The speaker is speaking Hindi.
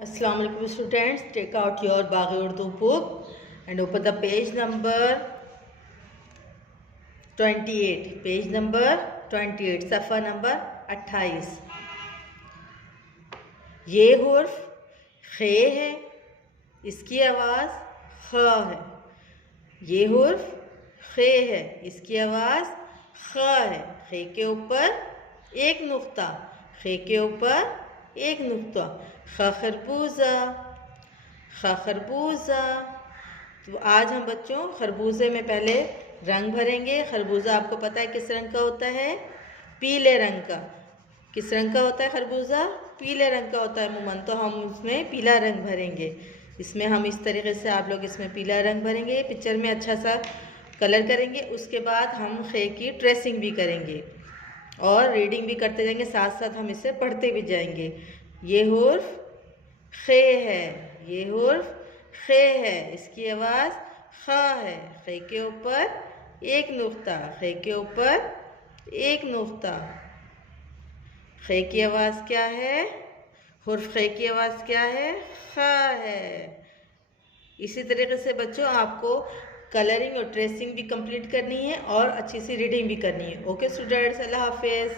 Assalamu alaikum students, take out your Baghi Urdu book and open the page number 28. Page number 28, सफ़ा नंबर 28. ये हुर्फ खे है, इसकी आवाज़ ख है. ये हुर्फ खे है, इसकी आवाज़ ख है. खे के ऊपर एक नुक्ता, खे के ऊपर एक नुक्ता. ख खरबूजा, ख खरबूजा. तो आज हम बच्चों खरबूजे में पहले रंग भरेंगे. खरबूजा आपको पता है किस रंग का होता है? पीले रंग का. किस रंग का होता है खरबूजा? पीले रंग का होता है अमूमन. तो हम उसमें पीला रंग भरेंगे. इसमें हम इस तरीके से आप लोग इसमें पीला रंग भरेंगे. पिक्चर में अच्छा सा कलर करेंगे. उसके बाद हम खे की ट्रेसिंग भी करेंगे और रीडिंग भी करते जाएंगे. साथ साथ हम इसे पढ़ते भी जाएंगे. ये हुर्फ खे है, ये हुर्फ खे है, इसकी आवाज़ ख है. खे के ऊपर एक नुक्ता, खे के ऊपर एक नुक्ता. खे की आवाज़ क्या है? हुर्फ खे की आवाज़ क्या है? ख है. इसी तरीके से बच्चों आपको कलरिंग और ट्रेसिंग भी कंप्लीट करनी है और अच्छी सी रीडिंग भी करनी है. ओके स्टूडेंट्स, अल्लाह हाफिज़.